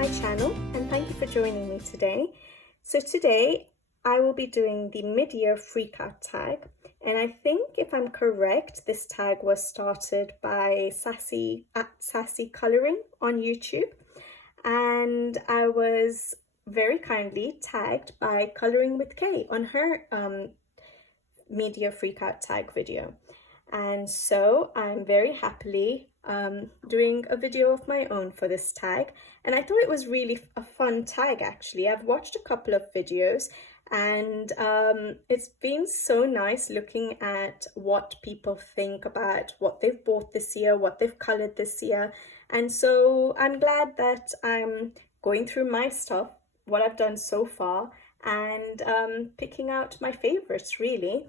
my channel and thank you for joining me today. So today I will be doing the mid-year freakout tag, and I think if I'm correct, this tag was started by Sassy at Sassy Colouring on YouTube, and I was very kindly tagged by Colouring with Kay on her mid-year freakout tag video. And so I'm very happily doing a video of my own for this tag, and I thought it was really a fun tag actually. I've watched a couple of videos and it's been so nice looking at what people think about what they've bought this year, what they've coloured this year. And so I'm glad that I'm going through my stuff, what I've done so far, and picking out my favourites really.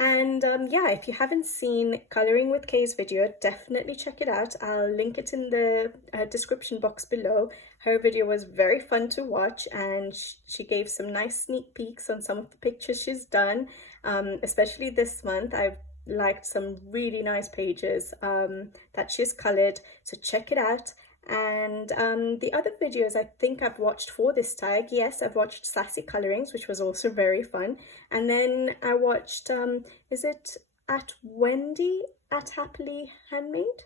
And yeah, if you haven't seen Colouring with Kay's video, definitely check it out. I'll link it in the description box below. Her video was very fun to watch, and she gave some nice sneak peeks on some of the pictures she's done, especially this month. I've liked some really nice pages that she's coloured, so check it out. And the other videos I think I've watched for this tag, yes, I've watched Sassy Colourings, which was also very fun. And then I watched, is it at Wendy at Happily Handmade?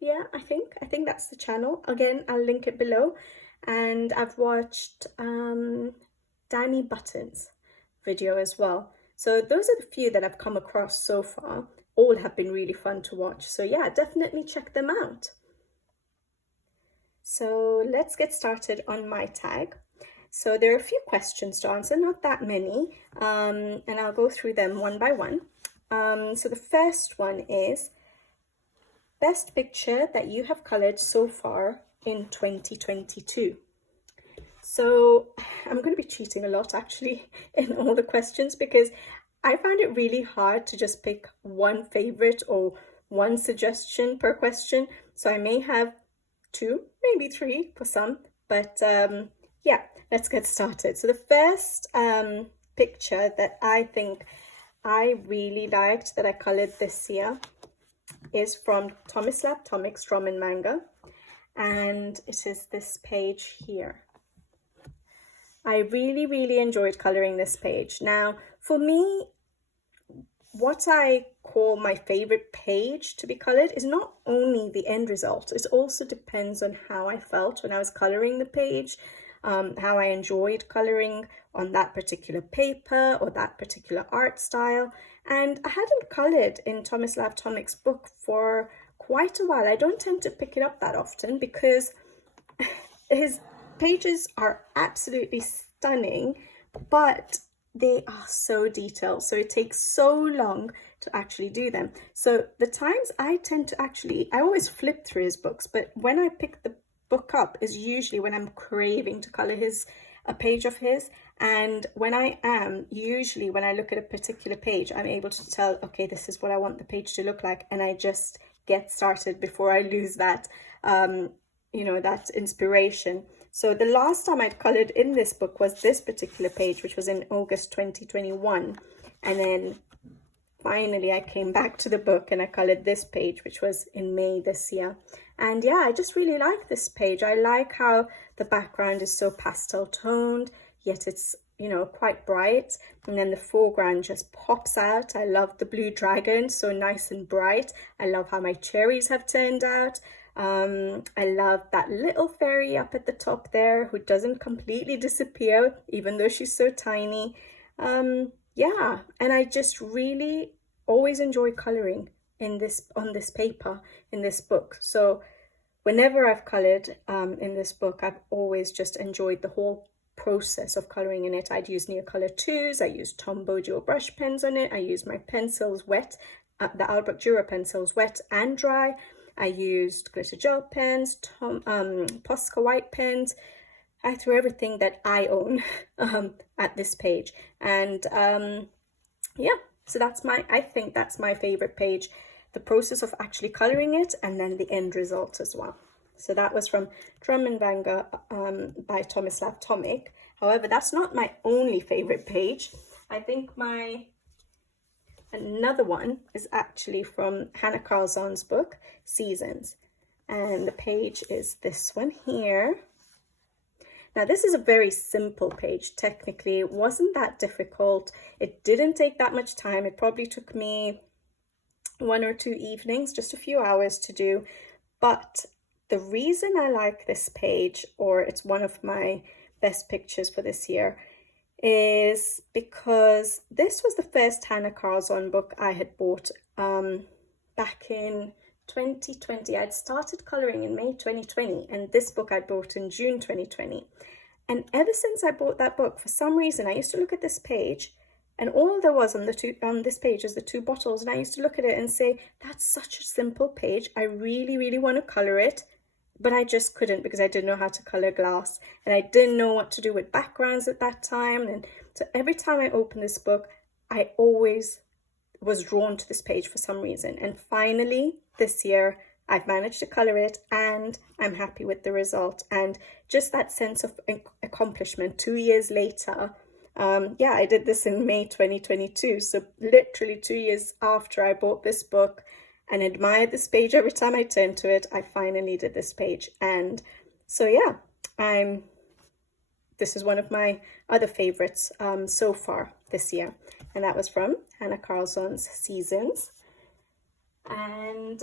Yeah, I think that's the channel. Again, I'll link it below. And I've watched Danny Button's video as well. So those are the few that I've come across so far. All have been really fun to watch. So yeah, definitely check them out. So let's get started on my tag. So there are a few questions to answer, not that many, and I'll go through them one by one. So the first one is, best picture that you have coloured so far in 2022. So I'm going to be cheating a lot actually in all the questions, because I found it really hard to just pick one favourite or one suggestion per question. So I may have 2, maybe 3 for some, but yeah, let's get started. So the first picture that I think I really liked that I coloured this year is from Tomislav Tomic's Drum and Manga, and it is this page here. I really enjoyed colouring this page. Now for me, what I call my favorite page to be colored is not only the end result, it also depends on how I felt when I was coloring the page, how I enjoyed coloring on that particular paper or that particular art style. And I hadn't colored in Tomislav Tomic's book for quite a while. I don't tend to pick it up that often because his pages are absolutely stunning, but they are so detailed, so it takes so long to actually do them. So the times I tend to I always flip through his books, but when I pick the book up is usually when I'm craving to color a page of his. And when I am, usually when I look at a particular page, I'm able to tell, okay, this is what I want the page to look like, and I just get started before I lose that you know, that inspiration. So the last time I'd coloured in this book was this particular page, which was in August 2021. And then finally I came back to the book and I coloured this page, which was in May this year. And yeah, I just really like this page. I like how the background is so pastel toned, yet it's, you know, quite bright. And then the foreground just pops out. I love the blue dragon, so nice and bright. I love how my cherries have turned out. I love that little fairy up at the top there who doesn't completely disappear even though she's so tiny. Yeah, and I just really always enjoy colouring on this paper, in this book. So whenever I've coloured in this book, I've always just enjoyed the whole process of colouring in it. I'd use Neocolor 2s, I used Tombow dual brush pens on it, I used my pencils wet, the Albrecht Dürer pencils wet and dry. I used glitter gel pens, Posca white pens. I threw everything that I own at this page. And yeah, so I think that's my favorite page, the process of actually coloring it and then the end result as well. So that was from Drum and Manga by Tomislav Tomic. However, that's not my only favorite page. I think another one is actually from Hannah Carlzon's book, Seasons. And the page is this one here. Now this is a very simple page. Technically, it wasn't that difficult. It didn't take that much time. It probably took me 1 or 2 evenings, just a few hours to do. But the reason I like this page, or it's one of my best pictures for this year, is because this was the first Hannah Carlson book I had bought back in 2020. I'd started colouring in May 2020, and this book I bought in June 2020. And ever since I bought that book, for some reason, I used to look at this page, and all there was on this page is the 2 bottles, and I used to look at it and say, that's such a simple page. I really, really want to colour it, but I just couldn't because I didn't know how to colour glass, and I didn't know what to do with backgrounds at that time. And so every time I opened this book, I always was drawn to this page for some reason. And finally, this year, I've managed to colour it, and I'm happy with the result. And just that sense of accomplishment 2 years later. Yeah, I did this in May 2022. So literally 2 years after I bought this book and admired this page every time I turned to it, I finally did this page. And so yeah, this is one of my other favorites so far this year. And that was from Hannah Carlson's Seasons. And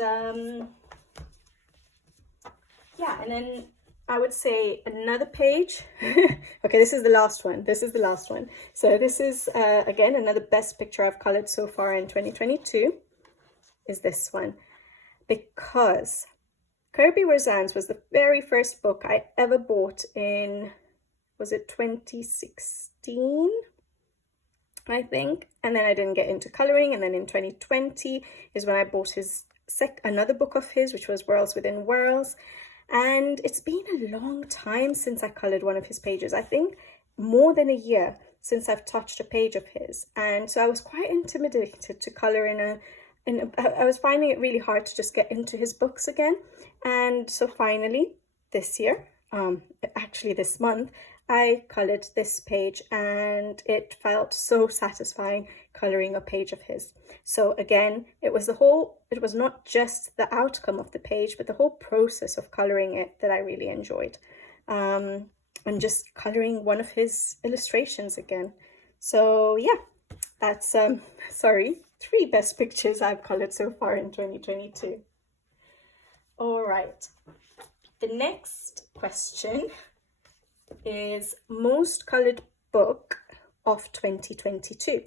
yeah, and then I would say another page. Okay, this is the last one. So this is, again, another best picture I've colored so far in 2022 is this one. Because Kirby Rosan's was the very first book I ever bought in, was it 2016? I think. And then I didn't get into coloring. And then in 2020 is when I bought another book of his, which was Worlds Within Worlds. And it's been a long time since I colored one of his pages. I think more than a year since I've touched a page of his. And so I was quite intimidated to color I was finding it really hard to just get into his books again. And so finally this year, actually this month, I colored this page, and it felt so satisfying coloring a page of his. So again, it was not just the outcome of the page, but the whole process of coloring it that I really enjoyed. And just coloring one of his illustrations again. So yeah, that's 3 best pictures I've colored so far in 2022. All right, the next question is most colored book of 2022.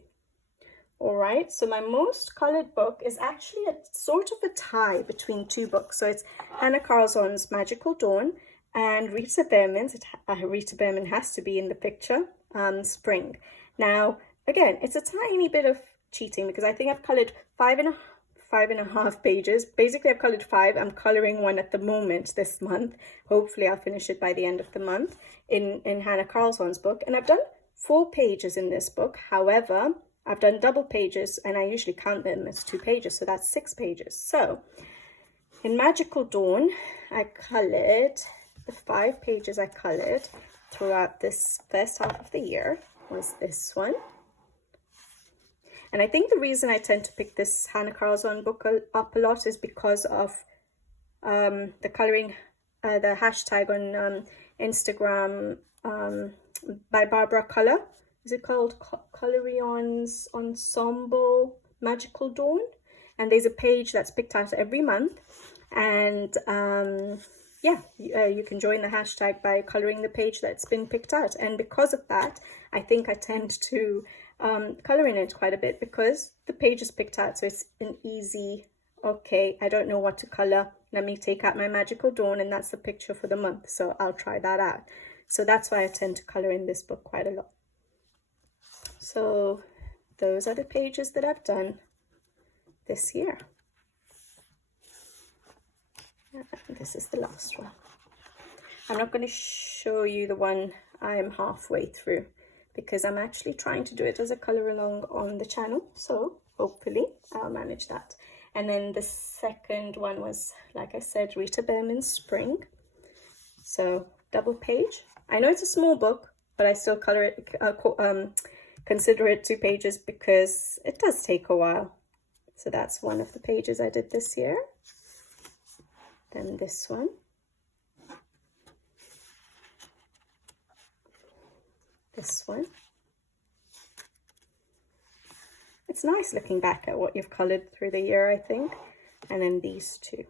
All right, so my most colored book is actually a sort of a tie between 2 books. So it's Hannah Carlson's Magical Dawn and Rita Berman's, Rita Berman has to be in the picture, Spring. Now, again, it's a tiny bit of cheating because I think I've colored 5.5 pages. Basically, I've colored 5. I'm coloring one at the moment this month. Hopefully, I'll finish it by the end of the month in Hannah Carlson's book. And I've done 4 pages in this book. However, I've done double pages, and I usually count them as 2 pages. So that's 6 pages. So in Magical Dawn, I colored the 5 pages I colored throughout this first half of the year was this one. And I think the reason I tend to pick this Hannah Carlson book up a lot is because of the coloring, the hashtag on Instagram by Barbara Color. Is it called Colorion's Ensemble Magical Dawn? And there's a page that's picked out every month. And yeah, you can join the hashtag by coloring the page that's been picked out. And because of that, I think I tend to color in it quite a bit because the page is picked out. So it's an easy, okay, I don't know what to color. Let me take out my Magical Dawn, and that's the picture for the month. So I'll try that out. So that's why I tend to color in this book quite a lot. So those are the pages that I've done this year. And this is the last one. I'm not going to show you the one I'm halfway through because I'm actually trying to do it as a color along on the channel. So hopefully I'll manage that. And then the second one was, like I said, Rita Berman's Spring. So double page. I know it's a small book, but I still color it, consider it 2 pages because it does take a while. So that's one of the pages I did this year. Then this one. this one. It's nice looking back at what you've coloured through the year, I think. And then these two.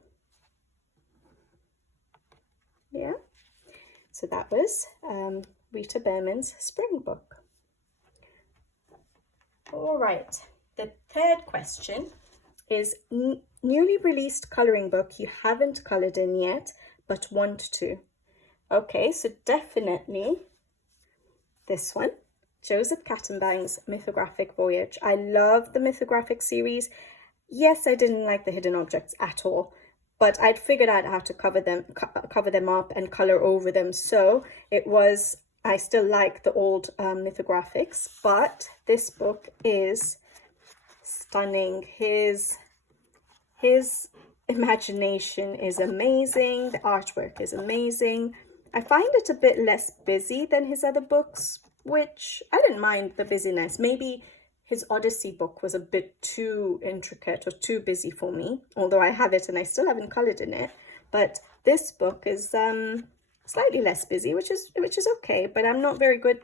Yeah. So that was Rita Berman's spring book. All right. The third question is newly released colouring book you haven't coloured in yet, but want to. Okay, so definitely this one. Joseph Cattenbang's Mythographic Voyage. I love the Mythographic series. Yes, I didn't like the hidden objects at all, but I'd figured out how to cover them up and colour over them. So I still like the old mythographics, but this book is stunning. His imagination is amazing. The artwork is amazing. I find it a bit less busy than his other books, which I didn't mind the busyness. Maybe his Odyssey book was a bit too intricate or too busy for me, although I have it and I still haven't coloured in it. But this book is slightly less busy, which is okay, but I'm not very good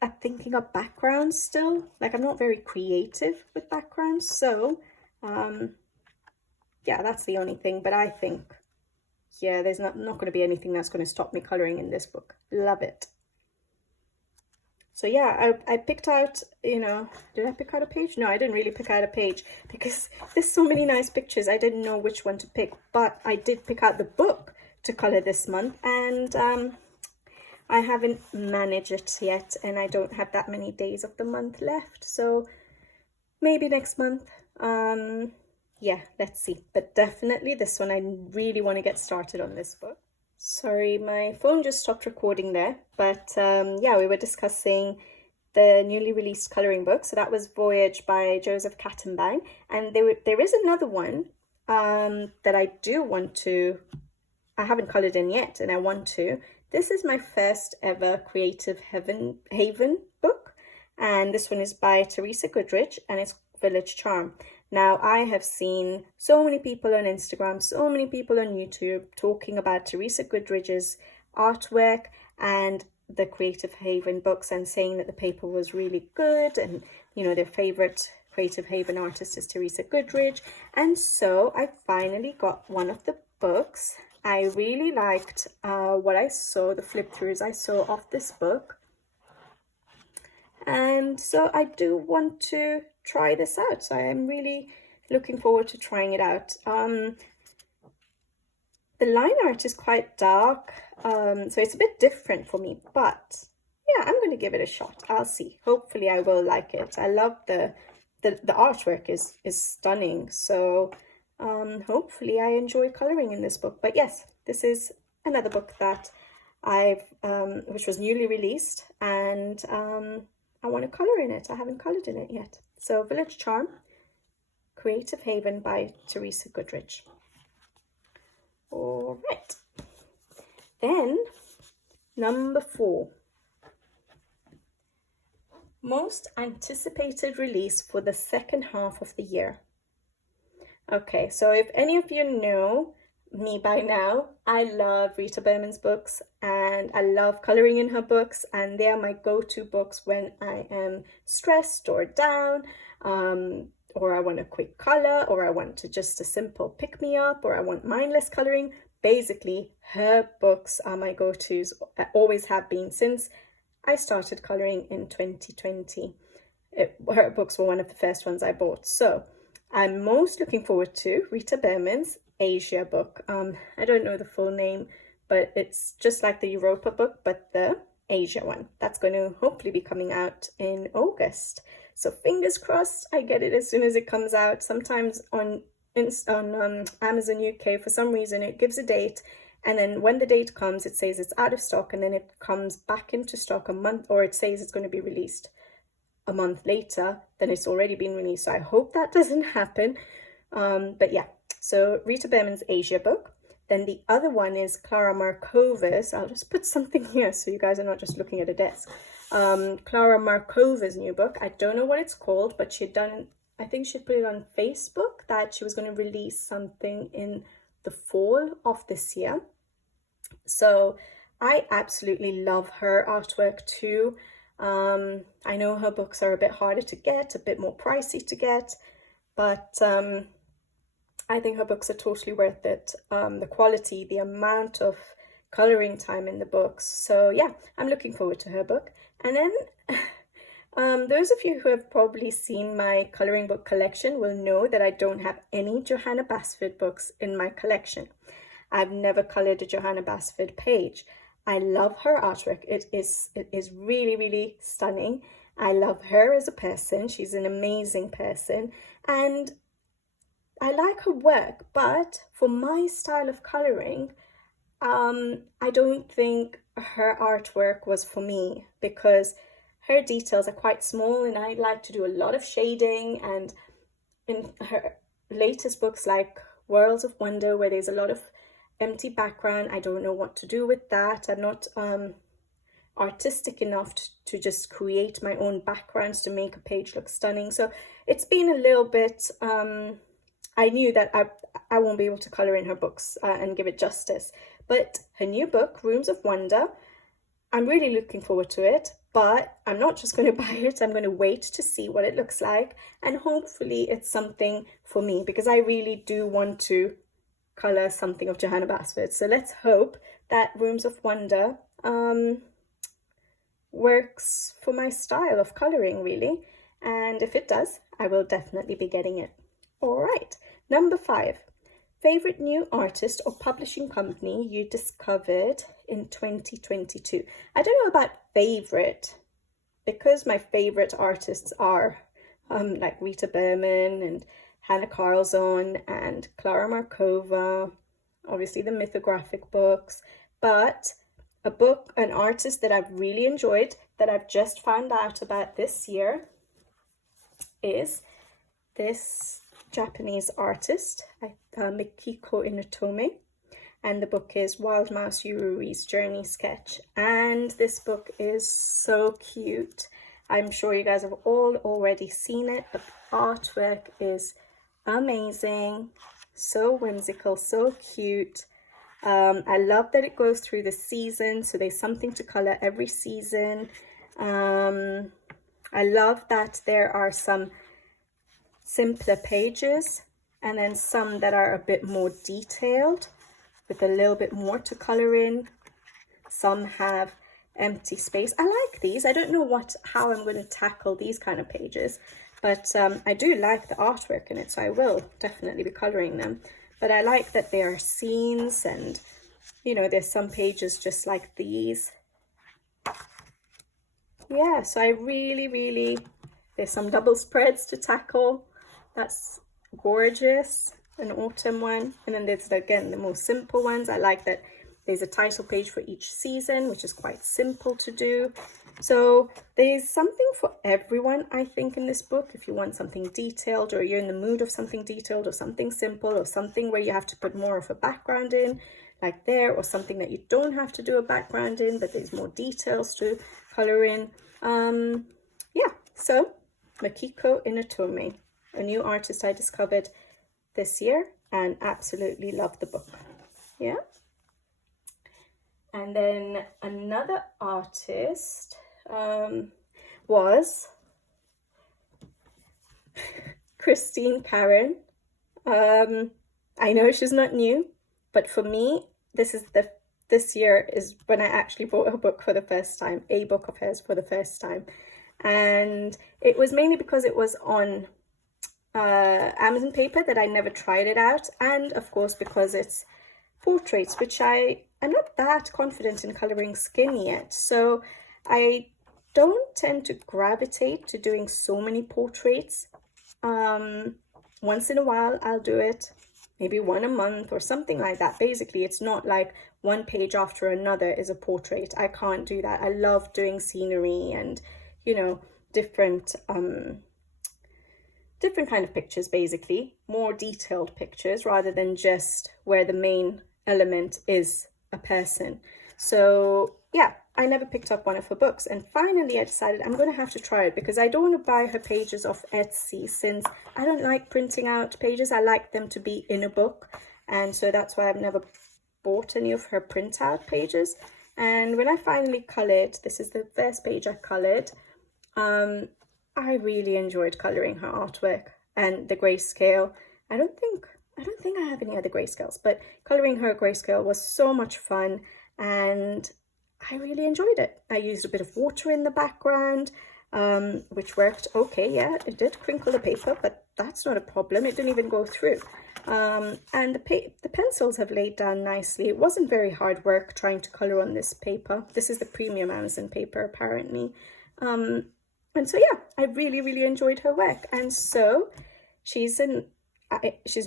at thinking of backgrounds still. Like, I'm not very creative with backgrounds, so yeah, that's the only thing. But I think, yeah, there's not going to be anything that's going to stop me colouring in this book. Love it. So yeah, I picked out, did I pick out a page? No, I didn't really pick out a page because there's so many nice pictures. I didn't know which one to pick, but I did pick out the book to colour this month, and I haven't managed it yet, and I don't have that many days of the month left, so maybe next month. Yeah, let's see. But definitely this one, I really want to get started on this book. Sorry, my phone just stopped recording there, but yeah, we were discussing the newly released colouring book. So that was Voyage by Joseph Cattenbang, and there is another one that I do want to, I haven't coloured in yet, and I want to. This is my first ever Creative Haven book, and this one is by Teresa Goodrich, and it's Village Charm. Now, I have seen so many people on Instagram, so many people on YouTube talking about Teresa Goodrich's artwork and the Creative Haven books, and saying that the paper was really good, and their favourite Creative Haven artist is Teresa Goodrich. And so I finally got one of the books. I really liked what I saw, the flip throughs I saw of this book, and so I do want to try this out. So I am really looking forward to trying it out. The line art is quite dark, so it's a bit different for me, but yeah, I'm going to give it a shot. I'll see. Hopefully I will like it. I love the artwork is stunning, so hopefully I enjoy colouring in this book. But yes, this is another book that which was newly released, and I want to colour in it. I haven't coloured in it yet. So Village Charm, Creative Haven by Teresa Goodrich. All right. Then, number 4. Most anticipated release for the second half of the year. Okay, so if any of you know me by now, I love Rita Berman's books, and I love colouring in her books, and they are my go-to books when I am stressed or down, or I want a quick colour, or I want to just a simple pick-me-up, or I want mindless colouring. Basically, her books are my go-tos, always have been since I started colouring in 2020. Her books were one of the first ones I bought. So I'm most looking forward to Rita Berman's Asia book. I don't know the full name, but it's just like the Europa book, but the Asia one. That's going to hopefully be coming out in August. So fingers crossed I get it as soon as it comes out. Sometimes on Amazon UK, for some reason, it gives a date, and then when the date comes, it says it's out of stock, and then it comes back into stock a month, or it says it's going to be released a month later, then it's already been released. So I hope that doesn't happen. But yeah, so Rita Berman's Asia book. Then the other one is Clara Markova's. I'll just put something here so you guys are not just looking at a desk. Clara Markova's new book. I don't know what it's called, but I think she put it on Facebook that she was going to release something in the fall of this year. So I absolutely love her artwork too. I know her books are a bit harder to get, a bit more pricey to get, but I think her books are totally worth it. The quality, the amount of coloring time in the books. So yeah, I'm looking forward to her book. And then those of you who have probably seen my coloring book collection will know that I don't have any Johanna Basford books in my collection. I've never colored a Johanna Basford page. I love her artwork. It is really, really stunning. I love her as a person. She's an amazing person. And I like her work, but for my style of coloring, I don't think her artwork was for me, because her details are quite small and I like to do a lot of shading. And in her latest books like Worlds of Wonder, where there's a lot of empty background, I don't know what to do with that. I'm not artistic enough to just create my own backgrounds to make a page look stunning. So it's been a little bit, I knew that I won't be able to color in her books and give it justice. But her new book, Rooms of Wonder, I'm really looking forward to it, but I'm not just going to buy it. I'm going to wait to see what it looks like, and hopefully it's something for me, because I really do want to color something of Johanna Basford. So let's hope that Rooms of Wonder works for my style of coloring, really. And if it does, I will definitely be getting it. All right, number 5. Favorite new artist or publishing company you discovered in 2022. I don't know about favorite, because my favorite artists are like Rita Berman and Hannah Carlson and Clara Markova, obviously the mythographic books. But an artist that I've really enjoyed, that I've just found out about this year, is this Japanese artist, Mikiko Inotome, and the book is Wild Mouse Yurui's Journey Sketch. And this book is so cute. I'm sure you guys have all already seen it, but the artwork is amazing, so whimsical, so cute. I love that it goes through the season, so there's something to color every season. I love that there are some simpler pages and then some that are a bit more detailed with a little bit more to color in. Some have empty space. I like these. I don't know how I'm going to tackle these kind of pages, but I do like the artwork in it, so I will definitely be coloring them. But I like that there are scenes, and you know, there's some pages just like these. Yeah, so I really, there's some double spreads to tackle. That's gorgeous, an autumn one. And then there's, again, the more simple ones. I like that there's a title page for each season, which is quite simple to do. So there's something for everyone, I think, in this book. If you want something detailed, or you're in the mood of something detailed, or something simple, or something where you have to put more of a background in, like there, or something that you don't have to do a background in, but there's more details to color in. Yeah, so Mikiko Inotome, a new artist I discovered this year and absolutely love the book. Yeah. And then another artist was Christine Karen. I know she's not new, but for me, this year is when I actually bought her book for the first time, a book of hers for the first time. And it was mainly because it was on Amazon paper that I never tried it out, and of course because it's portraits, which I'm not that confident in coloring skin yet, so I don't tend to gravitate to doing so many portraits. Once in a while I'll do it, maybe one a month or something like that. Basically, it's not like one page after another is a portrait. I can't do that. I love doing scenery and, you know, different kind of pictures, basically more detailed pictures rather than just where the main element is a person. So yeah, I never picked up one of her books, and finally I decided I'm going to have to try it, because I don't want to buy her pages off Etsy, since I don't like printing out pages. I like them to be in a book, and so that's why I've never bought any of her printout pages. And when I finally coloured, this is the first page I coloured, I really enjoyed colouring her artwork and the grayscale. I don't think I have any other grayscales, but colouring her grayscale was so much fun and I really enjoyed it. I used a bit of water in the background, which worked okay. Yeah, it did crinkle the paper, but that's not a problem. It didn't even go through. And the pencils have laid down nicely. It wasn't very hard work trying to colour on this paper. This is the premium Amazon paper, apparently. And so yeah, I really, really enjoyed her work. And so she's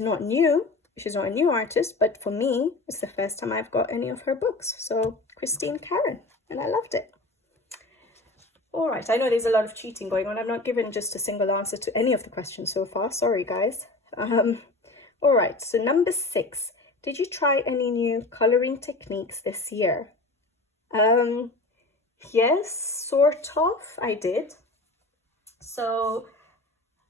not new. She's not a new artist, but for me, it's the first time I've got any of her books. So Christine Karen, and I loved it. All right, I know there's a lot of cheating going on. I've not given just a single answer to any of the questions so far. Sorry, guys. All right, so number 6. Did you try any new colouring techniques this year? Yes, sort of, I did. So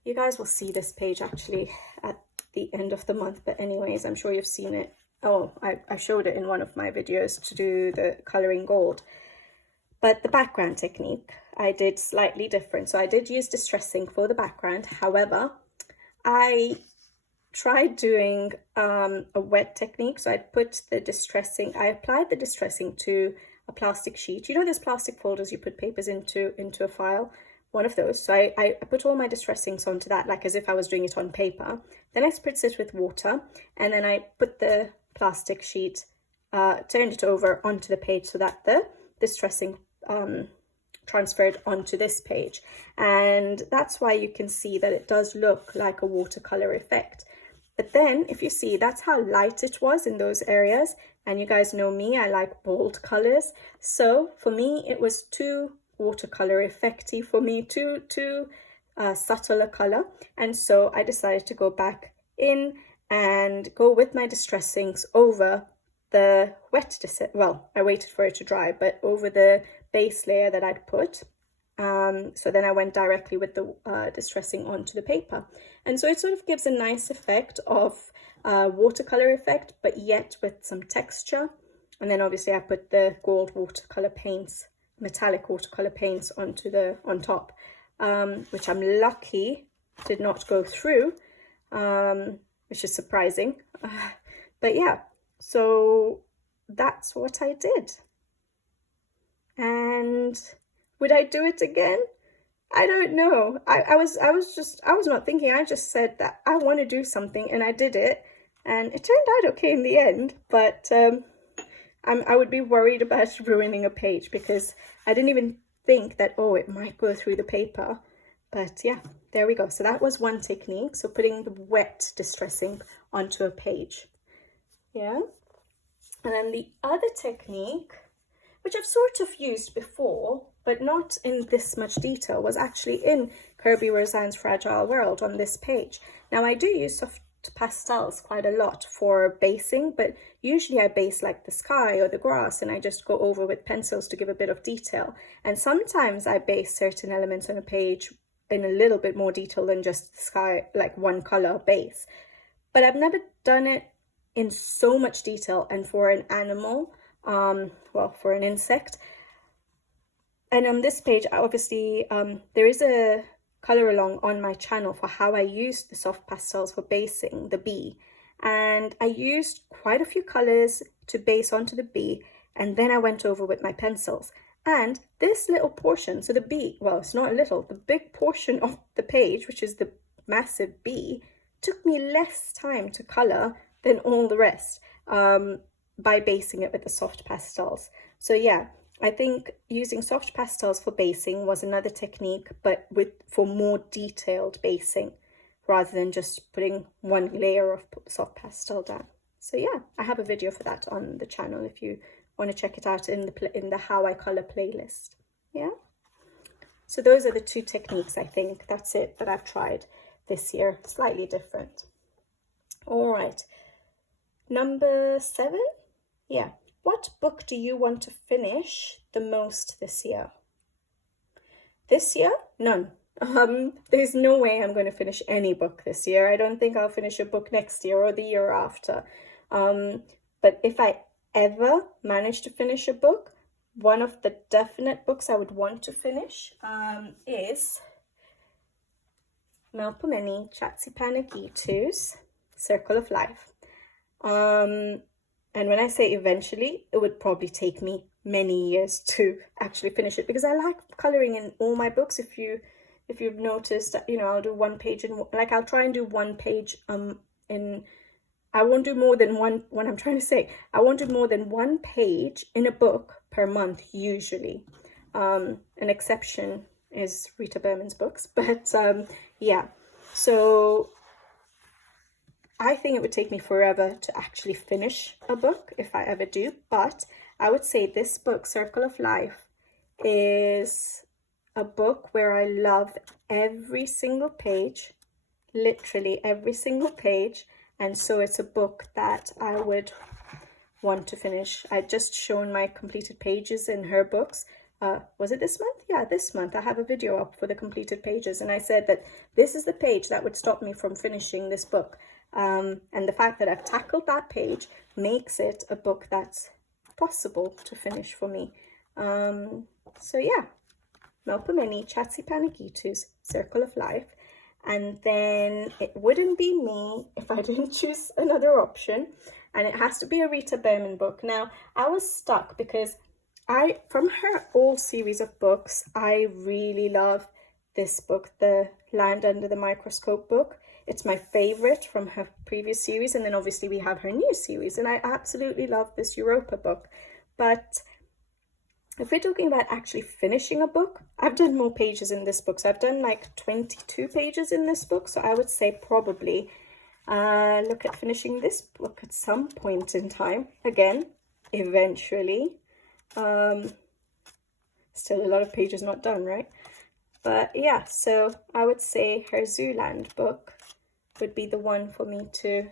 you guys will see this page actually at the end of the month, but anyways, I'm sure you've seen it. Oh, I showed it in one of my videos to do the colouring gold. But the background technique, I did slightly different. So I did use distressing for the background. However, I tried doing a wet technique. So I applied the distressing to a plastic sheet. You know those plastic folders you put papers into a file? One of those. So I put all my distressings onto that, like as if I was doing it on paper. Then I spritz it with water, and then I put the plastic sheet, turned it over onto the page so that the distressing transferred onto this page. And that's why you can see that it does look like a watercolor effect. But then if you see, that's how light it was in those areas. And you guys know me, I like bold colors. So for me, it was too watercolor effecty for me, too subtle a color. And so I decided to go back in and go with my distressings over the wet, well, I waited for it to dry, but over the base layer that I'd put. So then I went directly with the distressing onto the paper. And so it sort of gives a nice effect of watercolor effect, but yet with some texture. And then obviously I put the gold watercolor paints, metallic watercolor paints on top, which I'm lucky did not go through, which is surprising. But yeah, so that's what I did. And would I do it again? I don't know. I was not thinking. I just said that I want to do something and I did it, and it turned out okay in the end. But I would be worried about ruining a page because I didn't even think that, oh, it might go through the paper. But yeah, there we go. So that was one technique. So putting the wet distressing onto a page. Yeah. And then the other technique, which I've sort of used before, but not in this much detail, was actually in Kirby Roseanne's Fragile World on this page. Now I do use soft pastels quite a lot for basing, but usually I base like the sky or the grass and I just go over with pencils to give a bit of detail. And sometimes I base certain elements on a page in a little bit more detail than just the sky, like one color base. But I've never done it in so much detail and for an animal, well, for an insect. And on this page, obviously, there is a color along on my channel for how I used the soft pastels for basing the bee. And I used quite a few colors to base onto the bee, and then I went over with my pencils. And this little portion, so the bee, well, it's not a little, the big portion of the page, which is the massive bee, took me less time to color than all the rest by basing it with the soft pastels. So yeah, I think using soft pastels for basing was another technique, but for more detailed basing rather than just putting one layer of soft pastel down. So yeah, I have a video for that on the channel if you want to check it out in the How I Color playlist. Yeah. So those are the two techniques, I think. That's it that I've tried this year. Slightly different. All right. Number 7. Yeah. What book do you want to finish the most this year? This year? None. There's no way I'm going to finish any book this year. I don't think I'll finish a book next year or the year after. But if I ever manage to finish a book, one of the definite books I would want to finish is Melpomene Chatsipanagitu's Circle of Life. And when I say eventually, it would probably take me many years to actually finish it, because I like coloring in all my books. If you've noticed, you know, I'll do one page in, like, I'll try and do one page in, I won't do more than one, what I'm trying to say, I won't do more than one page in a book per month usually. An exception is Rita Berman's books, but yeah, so I think it would take me forever to actually finish a book if I ever do, but I would say this book, Circle of Life, is a book where I love every single page, literally every single page, and so it's a book that I would want to finish. I just shown my completed pages in her books. Was it this month? Yeah, this month. I have a video up for the completed pages, and I said that this is the page that would stop me from finishing this book. And the fact that I've tackled that page makes it a book that's possible to finish for me. So yeah, Melpomene Chatsipanagitu's Circle of Life. And then it wouldn't be me if I didn't choose another option, and it has to be a Rita Berman book. Now, I was stuck because from her old series of books, I really love this book, the Land Under the Microscope book. It's my favorite from her previous series, and then obviously we have her new series, and I absolutely love this Europa book. But if we're talking about actually finishing a book, I've done more pages in this book. So I've done like 22 pages in this book. So I would say probably look at finishing this book at some point in time. Again, eventually. Still a lot of pages not done, right? But yeah, so I would say her Zooland book would be the one for me to,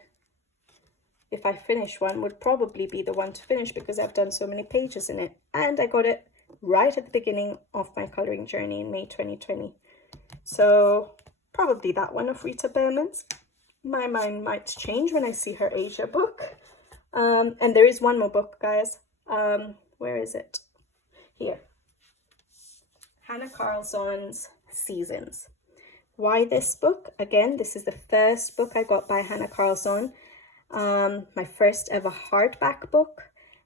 if I finish one, would probably be the one to finish, because I've done so many pages in it. And I got it right at the beginning of my colouring journey in May 2020. So probably that one of Rita Berman's. My mind might change when I see her Asia book. And there is one more book, guys. Where is it? Here. Hannah Carlson's Seasons. Why this book? Again, this is the first book I got by Hannah Carlson. My first ever hardback book,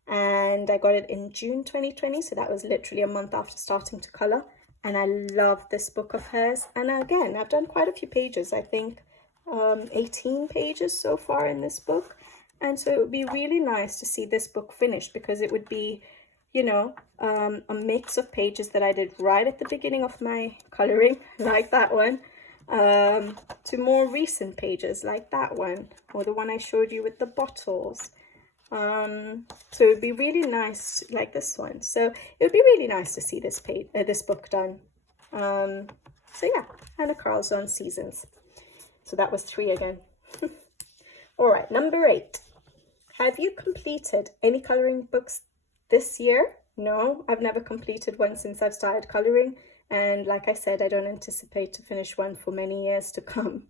and I got it in June 2020, so that was literally a month after starting to colour, and I love this book of hers. And again, I've done quite a few pages, I think 18 pages so far in this book, and so it would be really nice to see this book finished, because it would be, you know, a mix of pages that I did right at the beginning of my colouring, like that one, to more recent pages like that one, or the one I showed you with the bottles. So it would be really nice, like this one. So it would be really nice to see this page, this book done. So yeah, Hannah Carlson Seasons. So that was 3 again. All right, number 8. Have you completed any colouring books this year? No, I've never completed one since I've started colouring. And like I said, I don't anticipate to finish one for many years to come.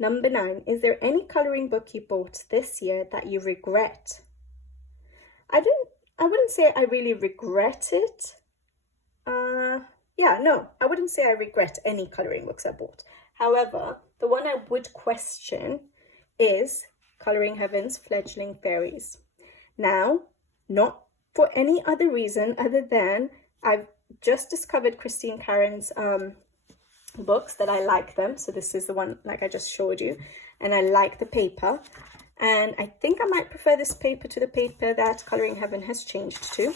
Number 9, is there any colouring book you bought this year that you regret? I wouldn't say I really regret it. Yeah, no, I wouldn't say I regret any colouring books I bought. However, the one I would question is Colouring Heaven's Fledgling Fairies. Now, not for any other reason other than I've just discovered Christine Karen's books, that I like them. So this is the one like I just showed you, and I like the paper, and I think I might prefer this paper to the paper that Colouring Heaven has changed to.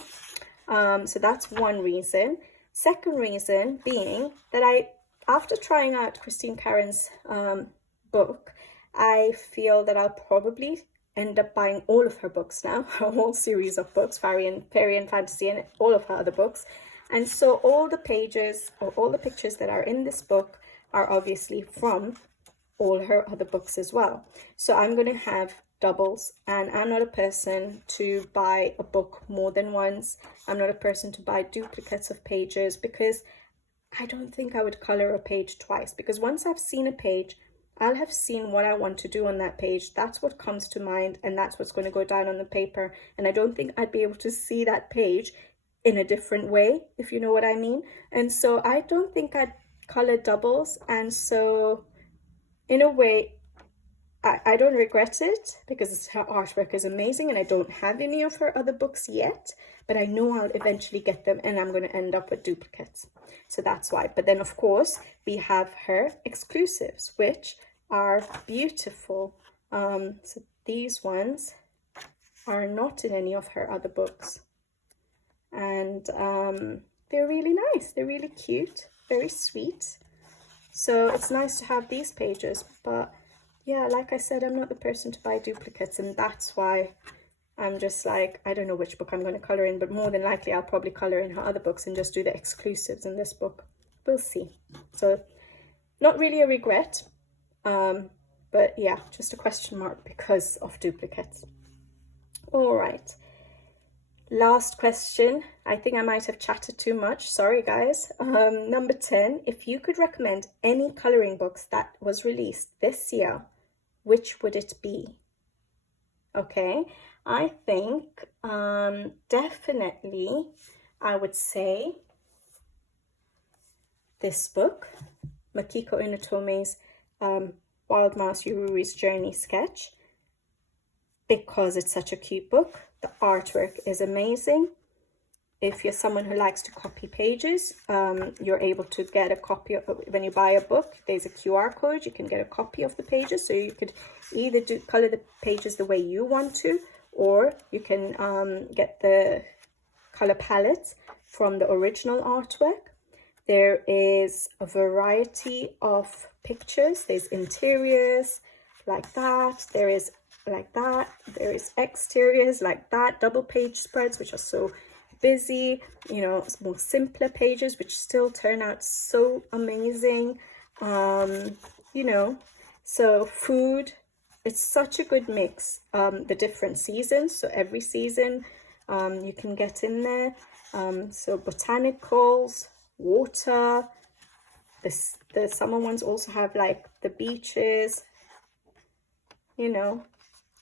So that's one reason. Second reason being that after trying out Christine Karen's book, I feel that I'll probably end up buying all of her books now, her whole series of books, Fairy and Fantasy, and all of her other books. And so all the pages or all the pictures that are in this book are obviously from all her other books as well. So I'm going to have doubles, and I'm not a person to buy a book more than once. I'm not a person to buy duplicates of pages, because I don't think I would colour a page twice, because once I've seen a page, I'll have seen what I want to do on that page. That's what comes to mind, and that's what's going to go down on the paper. And I don't think I'd be able to see that page in a different way, if you know what I mean. And so I don't think I'd color doubles. And so in a way, I don't regret it, because her artwork is amazing, and I don't have any of her other books yet, but I know I'll eventually get them, and I'm going to end up with duplicates. So that's why. But then, of course, we have her exclusives, which are beautiful. So these ones are not in any of her other books. And they're really nice. They're really cute, very sweet. So it's nice to have these pages, but yeah, like I said, I'm not the person to buy duplicates, and that's why I'm just like, I don't know which book I'm going to colour in, but more than likely I'll probably colour in her other books and just do the exclusives in this book. We'll see. So not really a regret, but yeah, just a question mark because of duplicates. All right. Last question. I think I might have chatted too much. Sorry, guys. Number 10. If you could recommend any colouring books that was released this year, which would it be? Okay, I think definitely I would say this book, Makiko Unotome's Wild Mouse Yururu's Journey Sketch, because it's such a cute book. The artwork is amazing. If you're someone who likes to copy pages, you're able to get a copy of, when you buy a book, there's a QR code, you can get a copy of the pages. So you could either color the pages the way you want to, or you can get the color palettes from the original artwork. There is a variety of pictures. There's interiors like that. There is like that. There is exteriors like that. Double page spreads, which are so busy, you know, more simpler pages which still turn out so amazing. You know, so food, it's such a good mix. The different seasons, so every season you can get in there. So botanicals, water, the summer ones also have like the beaches, you know,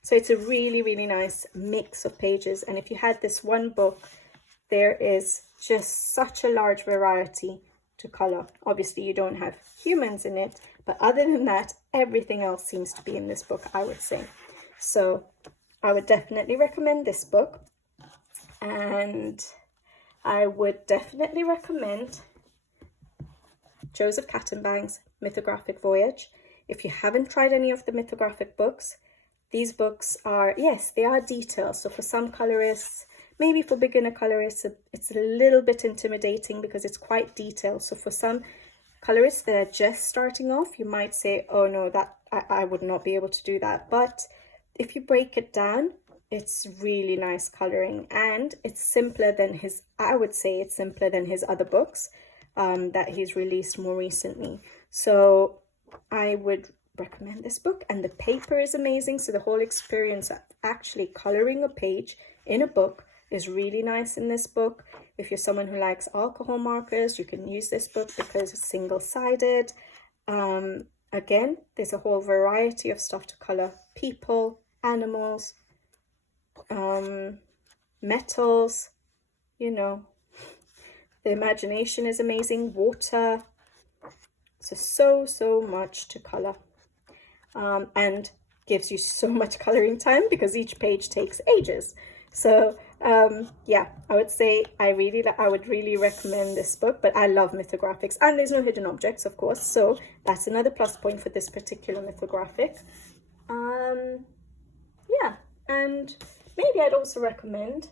so it's a really, really nice mix of pages. And if you had this one book, there is just such a large variety to color. Obviously, you don't have humans in it, but other than that, everything else seems to be in this book, I would say. So I would definitely recommend this book. And I would definitely recommend Joseph Kattenbang's Mythographic Voyage. If you haven't tried any of the mythographic books, these books are, yes, they are detailed. So for some colorists, maybe for beginner colorists, it's a little bit intimidating because it's quite detailed. So for some colorists that are just starting off, you might say, oh no, that I would not be able to do that. But if you break it down, it's really nice coloring, and it's simpler than his, I would say it's simpler than his other books that he's released more recently. So I would recommend this book, and the paper is amazing. So the whole experience of actually coloring a page in a book is really nice in this book. If you're someone who likes alcohol markers, you can use this book because it's single-sided. Again, there's a whole variety of stuff to color: people, animals, metals, you know, the imagination is amazing, water. So much to color, and gives you so much coloring time because each page takes ages. So yeah, I would say I would really recommend this book. But I love mythographics, and there's no hidden objects, of course, so that's another plus point for this particular mythographic. Yeah, and maybe I'd also recommend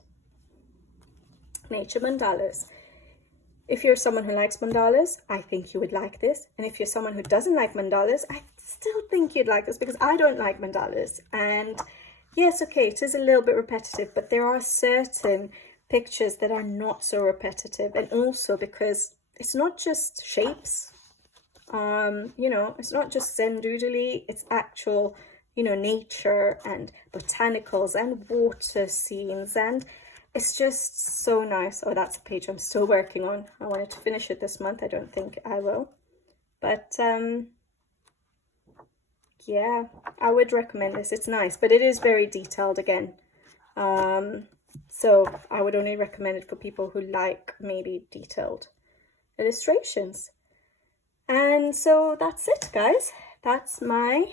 Nature Mandalas. If you're someone who likes mandalas, I think you would like this. And if you're someone who doesn't like mandalas, I still think you'd like this because I don't like mandalas. And yes, okay, it is a little bit repetitive, but there are certain pictures that are not so repetitive. And also because it's not just shapes, you know, it's not just Zen doodly, it's actual, you know, nature and botanicals and water scenes, and it's just so nice. Oh, that's a page I'm still working on. I wanted to finish it this month. I don't think I will. But yeah, I would recommend this. It's nice, but it is very detailed again. So I would only recommend it for people who like maybe detailed illustrations. And so that's it, guys. That's my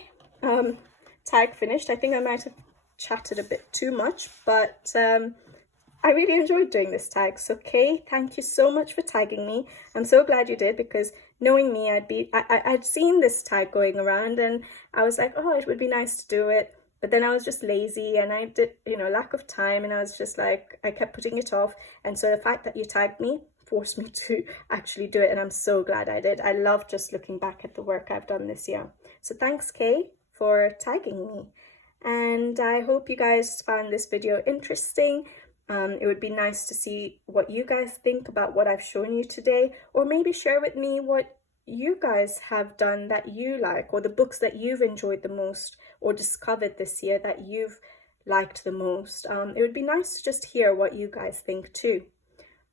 tag finished. I think I might have chatted a bit too much, but I really enjoyed doing this tag. So Kay, thank you so much for tagging me. I'm so glad you did, because knowing me, I'd seen this tag going around and I was like, oh, it would be nice to do it. But then I was just lazy and I did, lack of time, and I was just like, I kept putting it off. And so the fact that you tagged me forced me to actually do it, and I'm so glad I did. I love just looking back at the work I've done this year. So thanks, Kay, for tagging me. And I hope you guys found this video interesting. It would be nice to see what you guys think about what I've shown you today, or maybe share with me what you guys have done that you like, or the books that you've enjoyed the most or discovered this year that you've liked the most. It would be nice to just hear what you guys think too.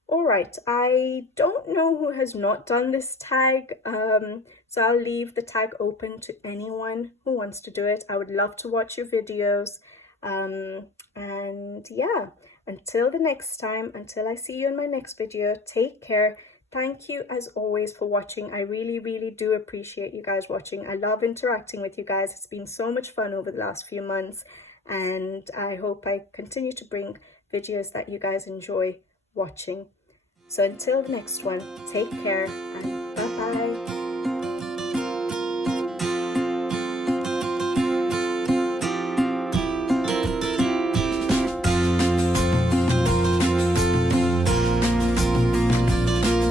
All right, I don't know who has not done this tag, so I'll leave the tag open to anyone who wants to do it. I would love to watch your videos. And yeah, until the next time, until I see you in my next video, take care. Thank you as always for watching. I really, really do appreciate you guys watching. I love interacting with you guys. It's been so much fun over the last few months, and I hope I continue to bring videos that you guys enjoy watching. So until the next one, take care and bye-bye.